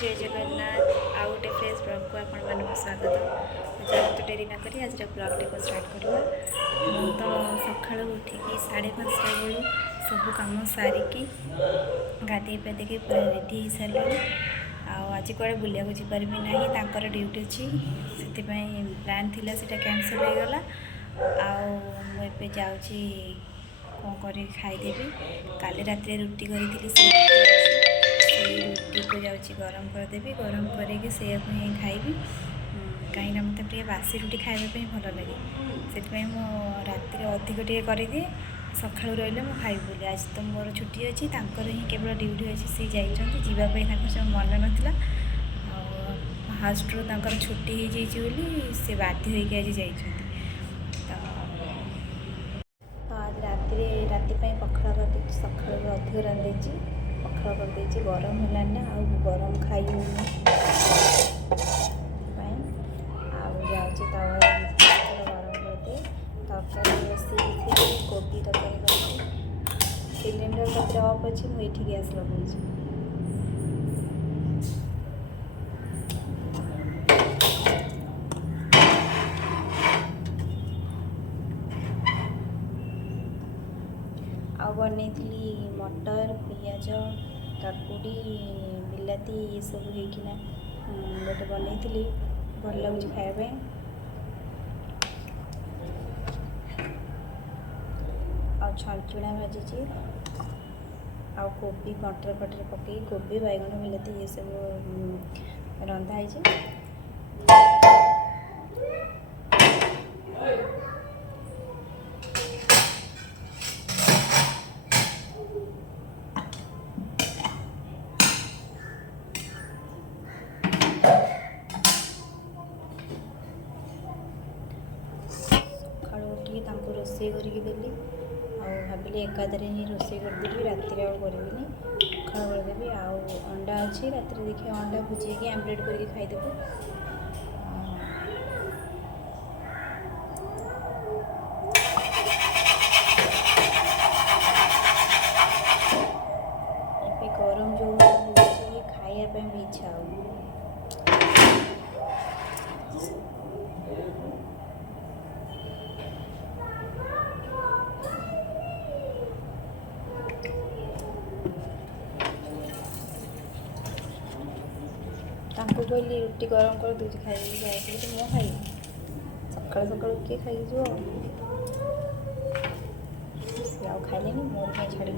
जय जगन्नाथ आउ गोटे फ्रेश ब्लॉग को आपण स्वागत। चलते डेरी न करी आज ब्लॉग टी को स्टार्ट करवा। तो सकाल उठिकी 5:30 बेलू सब कम सारिकी गाधे पाधिकी पूरा रेडी हो सारे। आज कड़े बुलिया जीपार भी ना ड्यूटी अच्छी से प्लान थी से कैंसल हो गला। मुझे जाऊँगी कौन कर खाईदेवी। काली रात रुटी करी से रुटी को जाऊँगी गरम करदेवी। गरम करके से खाइबी कहीं मत बासी रुटी खावाई भल लगे से राति अधिक टे करदिए सका रही मुझे खाइबी बोली। आज तो मोर छुट्टी अच्छी ही केवल ड्यूटी अच्छी सी जावाई सब मन नाला फास्ट रू छुट्टी हो जाइए सी बाध्य होगी आज जा। तो आज राति पखाड़ कर सका अधिक रांधे पखाड़ कर गरम है ना आ गरम खाई जाऊँगी तवा गरम करदे तरकारी बस कोबी तरकारी कर सिलेंडर पाखे अफ अच्छी मुझे गैस लगे। बनी मटर पियाज काकुड़ी बिलाती ये सब होना गोटे बनी भल लगे खायापी। छंचुणा भाजी कोबी मटर पटर पकई कोबी बैगन बिलाती ये सब रंधाई। रोषे करके देली भाविली एकादरे ही रोषे करदेवी राति करी पखाड़ करदेवी। अंडा अच्छी राति देखिए अंडा भुजी आमलेट करके खाईदेबू। गरम जो खायापी भी इच्छा हो। कहली रुटी गरम कर दूसरी खाई तो मो खाई सका सका किए खाई सी आ खाइले मोर छाड़ी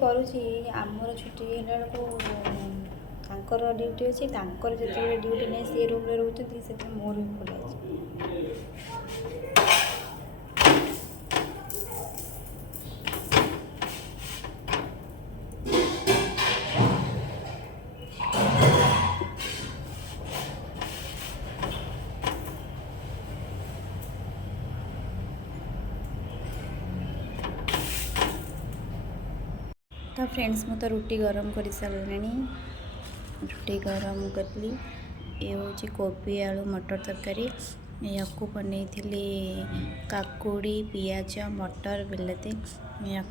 करुँची आमर छुट्टी है ड्यूटी अच्छी जो ड्यूटी नहीं सी रूम में रोचे से मोर भी खोल तो फ्रेंड्स मु तो रुटी गरम कर सारे। रुटी गरम करी ये हूँ कोबी आलू मटर तरकारी या बन काकुड़ी पियाज मटर बिलाती या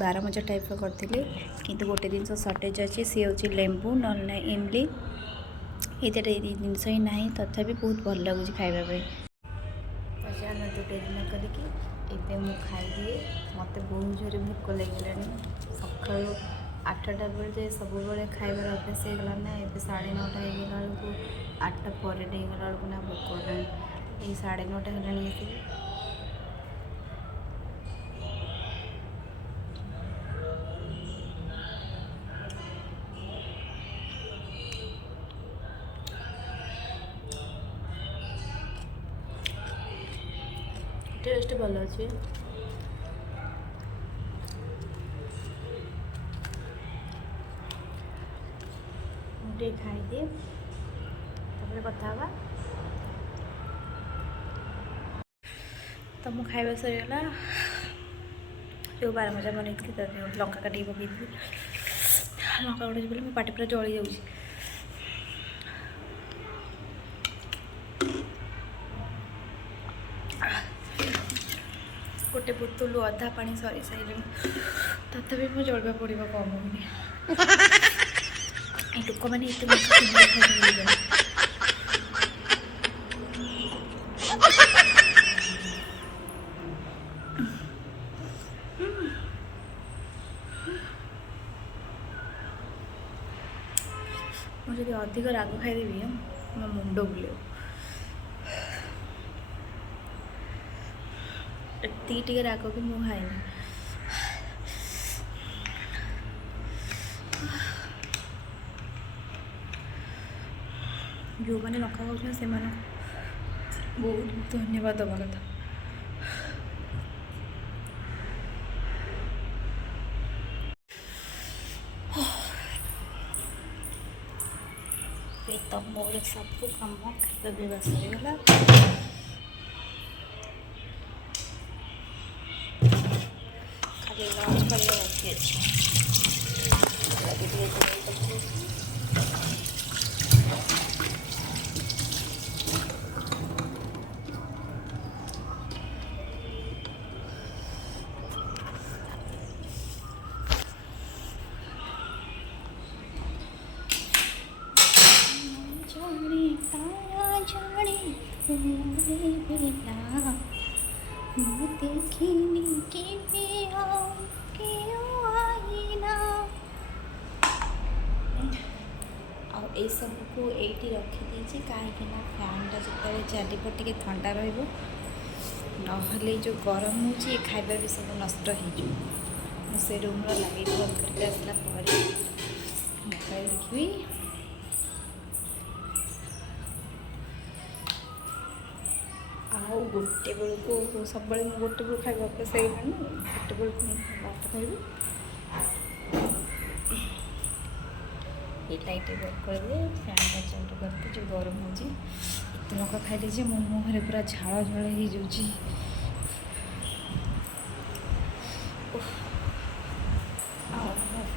बारमजा टाइप करी किंतु गोटे जिन सर्टेज अच्छी सी हूँ लेंबू ना इमली ये जिनस ही ना तथापि बहुत भल लगुच खावाई। तो डेरी न करके ଏବେ ମୁଁ ଖାଇଦିଏ। ମୋତେ ବହୁତ ଜୋରେ ଭୋକ ଲାଗିଲାଣି। ସକାଳୁ 8ଟା ବେଳେ ଯେ ସବୁବେଳେ ଖାଇବାର ଅଭ୍ୟାସ ହେଇଗଲା ନା ଏବେ 9:30 ହେଇଗଲା ବେଳକୁ 8ଟା ପରେ ହେଇଗଲା ବେଳକୁ ନା ଭୋକ ହେଲାଣି। ଏଇ 9:30 ହେଲାଣି ଆସିକି। टेस्ट भल अच्छे खाई दिए कथा। तो मो खाଇବା सरीगला जो बार मजा बन लंका काटिक पकई लंका गुड़ा बोले मो पाटी पूरा जली जाऊँगी। गोटे बोतल अधा पानी सरी सारे तथापि मो जल्वा पड़ा कम होनी लोक मैंने मुझे अधिक राग खाईदेवी मो मुंड बुले टी राग भी मुझे खाएनी जो मैंने लंका खाऊँ से बहुत धन्यवाद दवा कथा। तो मोर सब कम खाଇବା ପିଇବା ସରିଗଲା। ଖାଲି ଲଞ୍ଚ କରିବା ବାକି ଅଛି। ये सब को ये रखीदे कहीं फैनटा जो चारिपट टे ठंडा रो गरम हो खाଇବା भी सब नष्ट हो से रूम लाइट बंद करके आसला मोबाइल देखी गोटे बेलू सब गोटे बेलू खाଇବା अभ्यास होगा गोटे बेलू भात खाइबी ये लाइट बंद कर दे फैन का चालू करके जो गरम हो लंका खाई मो मुहर पूरा झाड़ झाड़ हो जाऊँगी।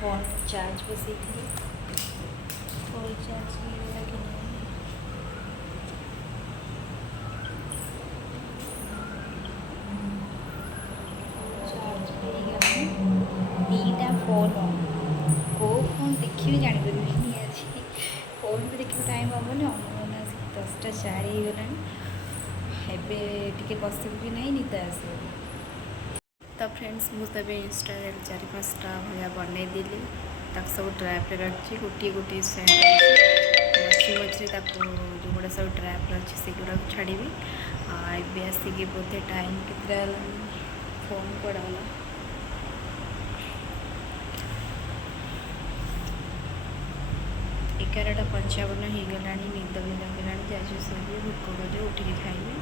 फोन चार्ज बसई थी फुल चार्ज लगे दीटा फोन को फोन देखी जापर आज फोन भी देखिए टाइम हेनी अमना 10टा 4 हो गला एबे बसबी ना निद आस। तो फ्रेंड्स मुझे इंस्टा 4-5टा भाया बनईदेली सब ट्रैप रखी गोटे गोटे सेंड मझे मझे जो गुड़ा सब ट्रैप अच्छे से गुड़ा छाड़ी एबे आसिक बोधे टाइम के फोन पड़ा 11:55 हो गला निद भी लगेगा जाए शोबे भोक कले उठिक खाइबे।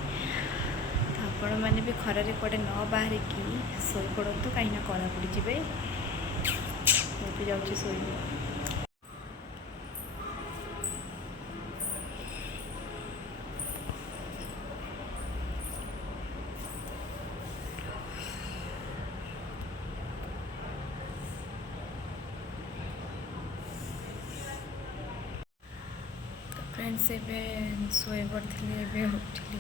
तो आपण मैंने भी खरारे कड़े न बाहर कि शोई पड़तु कहीं कला पड़े मुझे जाऊँगी शोबे। फ्रेंड्स एवं शोई पड़ी एवं उठिली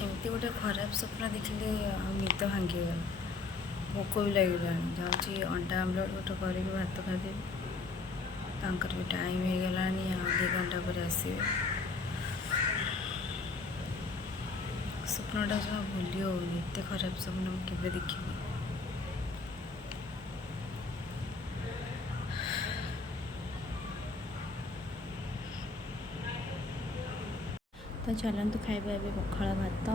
एमती गोटे खराब स्वप्न देखिले निद भांगीगला भोक भी लगे जाऊँगी अंडा आमलेट गोटे कर भात खाइदेवी तांकर भी टाइम हो गला 2 घंटा पर आसवे स्वप्नटा जमा भूली होनी एत खराब स्वप्न मुझे देखी। तो चलतु खाइबा ए पखाड़ भात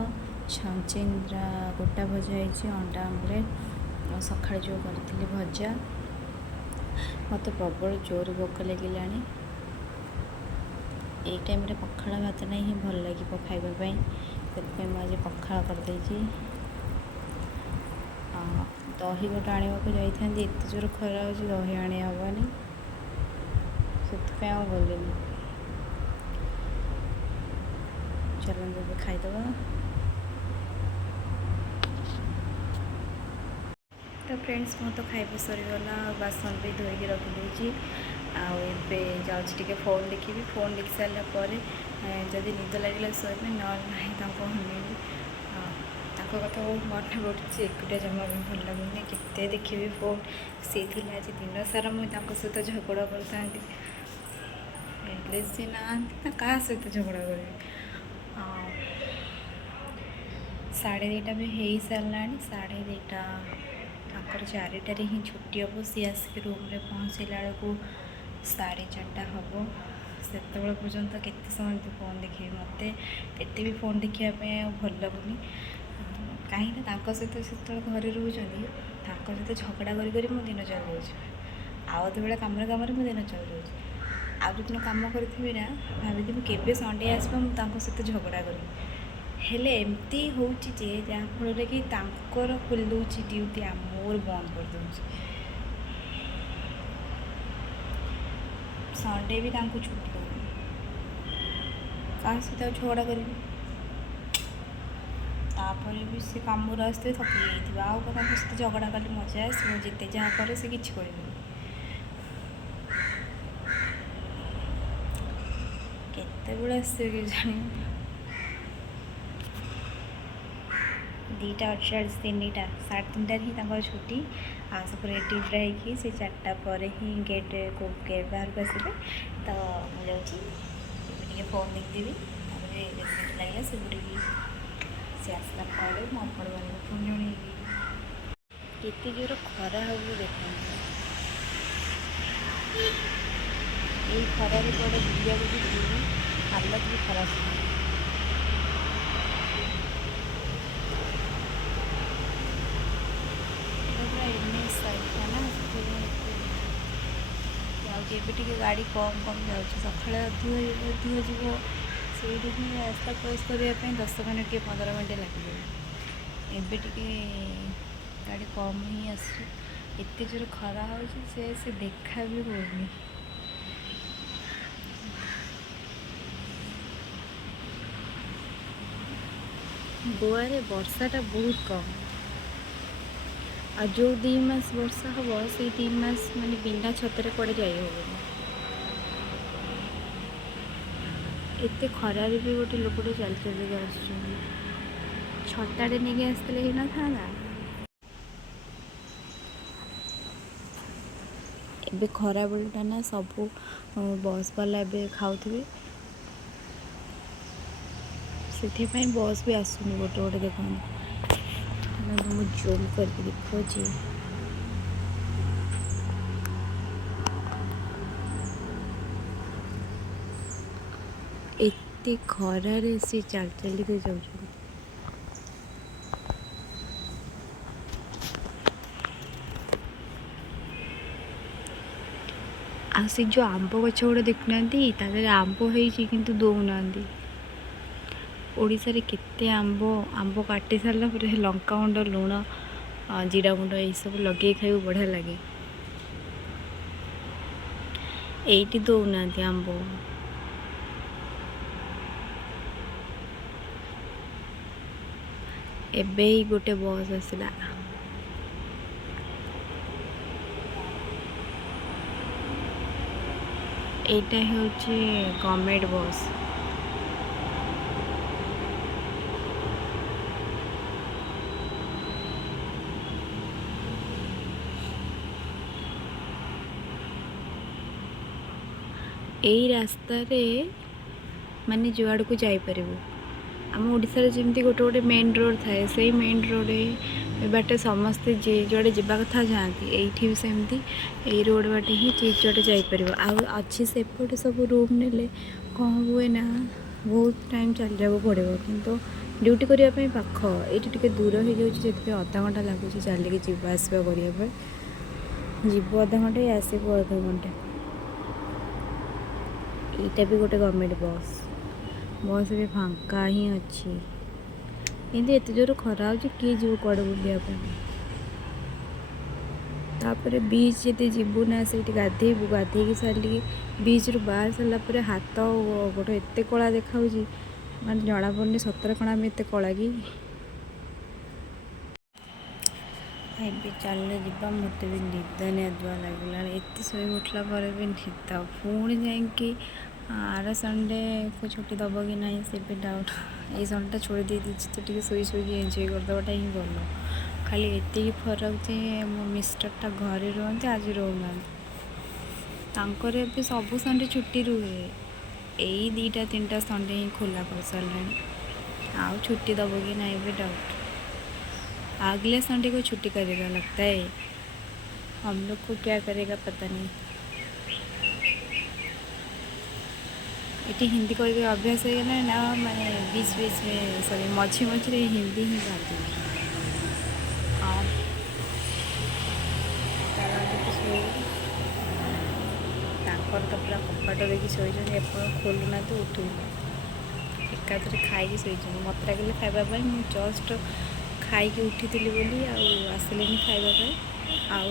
छचिंद्रा गोटा भजा हो अंडा आमलेट और सका जो करी भजा मत प्रबल जोर भोक लगिला ये टाइम पखाड़ भात ना ही भल लगे खाइबापी से मुझे पखाड़ करदे दही गोटे आने जाती एत जोर खरा हो दही आने हेनी से गली चलो खाईदबा। तो फ्रेंड्स मो तो खाइबा सरीगला बासन भी धोईकी रखिदे आबे जाऊँगी फोन देखी फोन देखी सारापर जदि निद लगे शोबे ना अनेबी कथा बहुत मन पड़े एकुटिया जमा भी भल लगुनि केते देखी फोन सी आज दिन सारा मुझे सहित झगड़ा करता सी ना क्या सहित झगड़ा करी 2:30 भी हो सारा 2:30 4टारे ही छुट्टी हम सी आसिक रूम रे पहुँचला बेलू 4:30 हम से पर्यंत केते समय फोन देखिए मत भी फोन देखापी भल लगुनि कहीं सहित से घरे रोचंदी सहित झगड़ा कर मो दिन चल जाऊँ आउ बेले कम मो दिन चल जाऊँ आउ जो दिन कम करी ना भाभी केवे संडे आसपा मुझे सहित झगड़ा करी हेले एमती हूँ जहाँफल कि खोली दूसरी ड्यूटी मोर बंद कर दूसरी संडे भी छुट्टी दूनी क्या सहित झगड़ा करी तापर भी सी कम आसते थकी जाइए आउ सहित झगड़ा कले मजा आस जिते जहाँ करे से किसी कर केतबे आसवे कि जानी 2टा 3:30 3:30 ही छुट्टी आ सब रेडी रही से 4टा पर ही गेट को गेट बाहर को आसले तो मुझे फोन देखदेवी लगे से सी आसला मोपड़ बन फोन जन के जोर खरा हम देखते ये खरार बड़े बुलिया भी हालत भी खराब केवे गाड़ी कम कम जाऊँगी सका अधिक जीव से रास्ता क्रॉस करने 10 मिनट कि 15 मिनट लगे एबे गाड़ी कम ही आसते जोर खरा हो से देखा भी होनी गोवा रे वर्षाटा बहुत कम आ जो 2 मास वर्षा हम से 3 मास माने बिना छतरे कड़े जाई होबनी एते खरारे भी गोटे लोकटे चल चल छताटे नहीं आसते ही न था एबे खरा बेलटा ना सब बस वाला एबे खाऊे से बस भी आसुनी गोटे गोटे देखा मुझे जूम करके देखो एते खरारे से चल चल के जाऊँ आ से जो आंब गछ गुड़ा देखुना आंब हो दौना ओडिशा रे केते आंब काटी सारा पर लंका गुंड लुण जीरा गुंड ये सब लगे खाई बढ़िया लगे एटी दौना आंब एबे ही गोटे बस आसला एटा होची गवर्नमेंट बस यही रास्ता माने जुआड़ को जापर आम ओडिशा जमी गोटे गोटे मेन रोड थाए से मेन रोड बाटे समस्ते जे जुआड़े जावा कथा जाती ये भी सेमती यही रोड बाटे ही जे जुआड़े जापर अच्छी सेपटे सब रूम ने कौन हुए ना बहुत टाइम चल जावा पड़ो किंतु ड्यूटी करने पाख ये दूर हो जाए अधा घंटा लगुच चलिए जावासवा करने जीव अधा घंटे आसबू अधा घंटे यहाँ भी गोटे गवर्नमेंट बस भी फांका ही अच्छी किंतु एत जोर खरा हो किए जीव कड़े बुलाप तापर बीच जब जीवु ना से गाधेबू गाधे सारे बीच रू बाहर सारापर हाथ गोटे एत कला देखा माने जना पड़नी सतर कण आम एत कला कि ଏବେ ଚାଲିଲେ ଯିବା। ମୋତେ ବି ନିଦ ନିଦୁଆ ଲାଗିଲାଣି। ଏତେ ଶୋଇ ଉଠିଲା ପରେ ବି ନିଦ। ପୁଣି ଯାଇକି ଆର ସଣ୍ଡେକୁ ଛୁଟି ଦେବ କି ନାହିଁ ସେ ବି ଡାଉଟ୍। ଏଇ ସଣ୍ଡେଟା ଛୁଟି ଦେଇଦେଇଛି ତ ଟିକେ ଶୋଇ ଶୋଇକି ଏନ୍ଜୟ କରିଦେବାଟା ହିଁ ଭଲ। ଖାଲି ଏତିକି ଫରକ ଯେ ମୋ ମିଷ୍ଟରଟା ଘରେ ରୁହନ୍ତି, ଆଜି ରହୁନାହାନ୍ତି। ତାଙ୍କର ଏବେ ସବୁ ସଣ୍ଡେ ଛୁଟି ରୁହେ। ଏଇ 2-3ଟା ସଣ୍ଡେ ହିଁ ଖୋଲା କରିସାରିଲାଣି। ଆଉ छुट्टी दबो कि नहीं भी डाउट। अगले संडे को छुट्टी करेगा लगता है। हम लोग को क्या करेगा पता नहीं। ये हिंदी कह अभ्यास हो गला ना, माने बीच बीच में सॉरी मझी मझे हिंदी ही बात। हाँ तो पूरा कपाट देखिए शोचन खोलुना तो उठूना एकाथरे खाई शोचन। मत लगे खावाई जस्ट खाई उठी बोली आसिले खावाई आर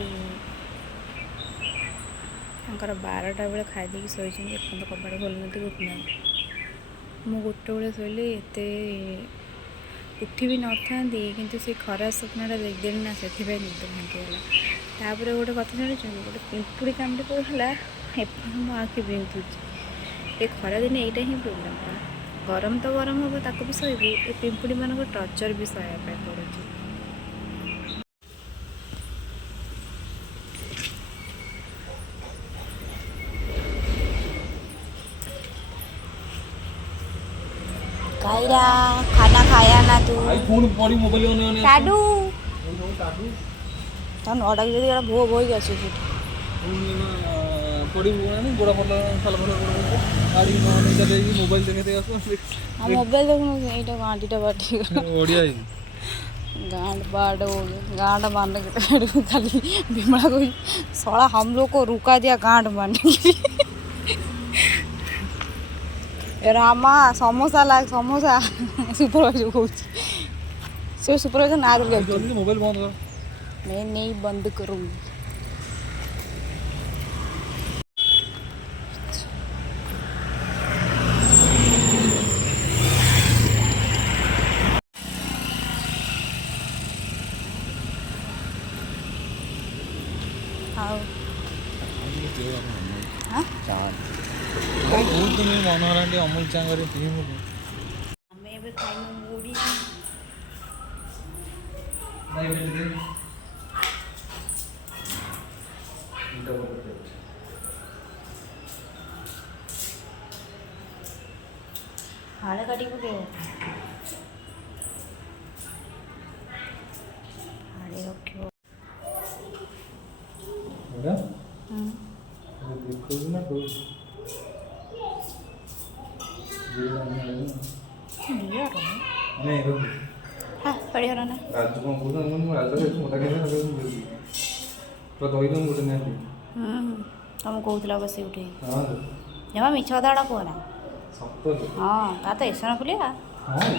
12टा बेले खाईदे शोचन। एपन कपाट खोलुना उठुना। मु गोटे बेले शोले एत उठी भी न था किंतु से खरा स्वप्नटा देखदेली ना, से निद भांगीगला। तापर गोटे कथा जानी गोटे पिंपुड़ी कामटे पड़ा एपन मो आखि बिंधुची। ए खरा दिन यहीटा ही प्रोब्लेम। गरम तो गरम हम ताको भी सहबू, ए पिंपुड़ी मान टर्चर भी सहया पड़े। कायरा खाना खाया ना तू? आईफोन पड़ी मोबाइल ओने टाडू टाटू तन अडक जदी एड़ा भो भोई गछ छी पड़ी बोनी गोड़ा फल फल फल गाड़ी नोने चले मोबाइल देखे दे आसो। हम मोबाइल देखनु एटा गांडीटा बाटी ओडिया गांड बाड़ हो गया। गांड मारने के खाली बिमला कोई साला हम लोग को रुका दिया गांड मारने के लिए। रामा समोसा लाग समोसा सुपरवाइजर कहूँ से सुपरवाइजर ना जल्दी मोबाइल बंद कर। मैं नहीं बंद करूँगी। बहुत दिन मनोहर अमूल चांगरे हाड़े काटी पके हाड़े रखो ना तो पड़े ना राजू को बोलना राजा के मोटा के तो दही दम गोटे ना तुम कहला बस उठे हां जमा मिछ कथाड़ा कहना सत्तर हाँ ता तो एसन फुलिया हां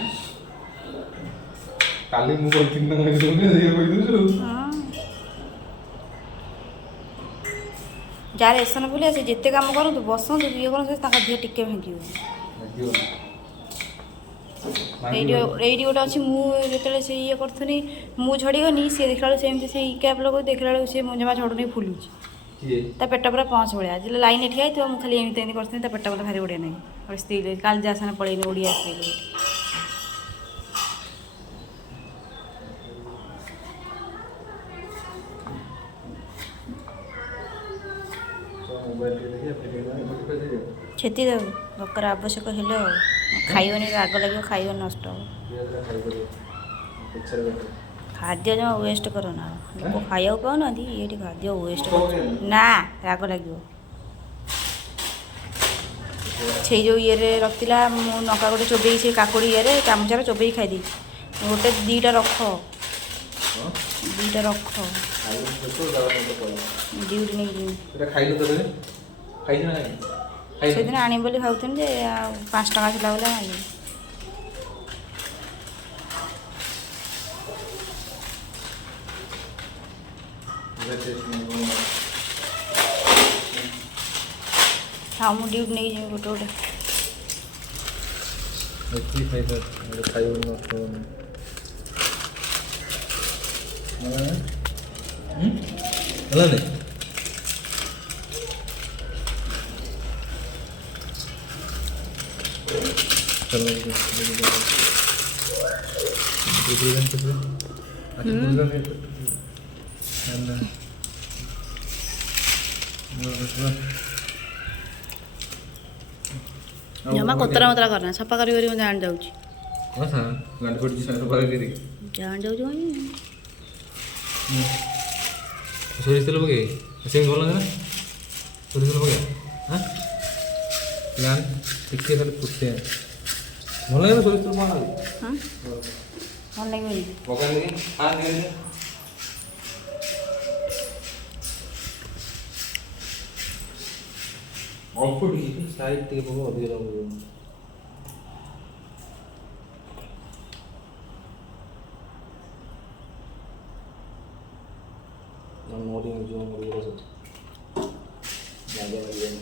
काली मु कोइ दिन ना ये कोइ दु जार एसन फुलिया से जिते काम करतु बसतु ये कर दिह टिके भांग एटी गोटे अच्छी मुझे से ये करी मु झड़गनी सी देखला सेमती से कैप लगे देखला से जमा झड़ुनी फुलुची ता पेट पूरा पहुँच भाया जो लाइन एठी आई मुझे खाली एमती एमती करती पेट बोले भारी बढ़िया नहीं और स्त्री काल जा साने पड़ेनि ओडिया स्त्री क्षति देव भोकर आवश्यक हेले खाइबनी राग लगे खाइब नष्ट खाद्य जमा वेस्ट करो ना लोक खाया पाऊना ये खाद्य वेस्ट ना राग लगे से जो ये रखला नका गोटे चोबई से काकुड़ी ये चामचार चोबई खाईदी गोटे 2टा रख 2टा रख ड्यूटी नहीं से दिन आनी बोली भावुन जे 5 टका था बोले आनी हाँ मुझे ड्यूटी नहीं जी गोटे गोटे ହେଲା ନେ चलो जमा कोतरा मतरा करना सफा करी करी जान जाऊची कसा गांड पडची सगळं बघा किती जान जाऊची सोरीस तेल बघे असे बोला ना सोरीस तेल बघा हां यान टिक्के खाली पुट्टे ଭଲ ଲାଗିବ ସୋରିଷ ତେଲ କ'ଣ ଲାଗିବ ଭଲ ଲାଗିବନି ପକାଇନି ହାଁ ଦେଇନି ଅଳ୍ପ ଟିକେ ସାଇଡ୍ ଟିକେ ପକାଅ ଅଧିକ ଲାଗିବ ମୋରି ଯୋଉ ମୋରି ରସ ଜାଗା ଲାଗିବନି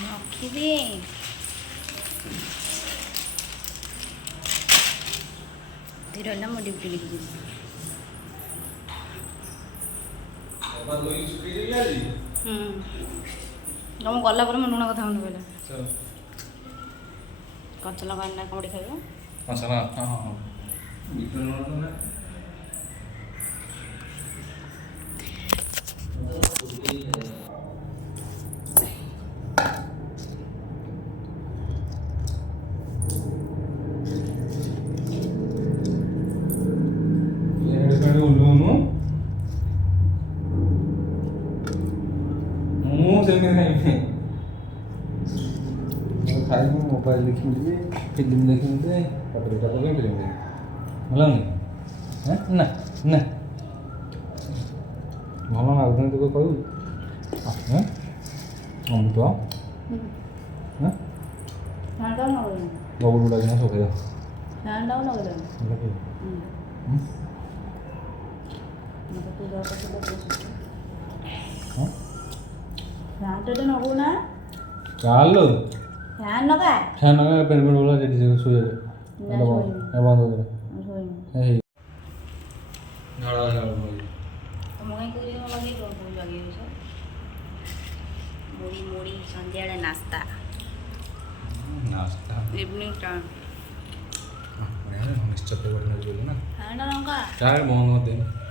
ରଖିବି ରହିଲା ମୁଁ ଡ୍ୟୁଟି ଲିଖିଯିବି ମୁଁ ଗଲା ପରେ ମୋ ଲୁଣ କଥା ମନେ ପଡ଼ିଲା କଞ୍ଚା ଲଙ୍କା ନା କମଡ଼ି ଖାଇବ ମସଲା ହଁ ହଁ ଖାଇବୁ ମୋବାଇଲ ଦେଖିବି ଫିଲ୍ମ ଦେଖିବି ତାପରେ ଏଇଟା ପକେଇ ଫିଲ୍ମ ଦେଖିବି ଭଲ ଲାଗୁନି ନା ନା ଭଲ ଲାଗୁନି ତୁ କହିବୁ ଅମୃତ ବବୁଲ ଗୁଡ଼ା କିନା ସବୁ ଖାଇବ ଚାଲ ଫ୍ୟାନ୍ ଲଗା ଫ୍ୟାନ୍ ଲଗା ପେଣ୍ଟ ପେଣ୍ଟ ବୋଲା ସେଠି ଶୋଇବେ ବନ୍ଦ କରିଦେବେ ଝାଳ ଝାଳ ମୁଢ଼ି ମୁଢ଼ି ସନ୍ଧ୍ୟାବେଳେ ନାସ୍ତା ନାସ୍ତା ଇଭିନିଂ ଟାଇମ୍ ନିଶ୍ଚୟ ନା ଫ୍ୟାନ୍ ଲଗା ଚାଏ ବନ୍ଦ କରିଦେବି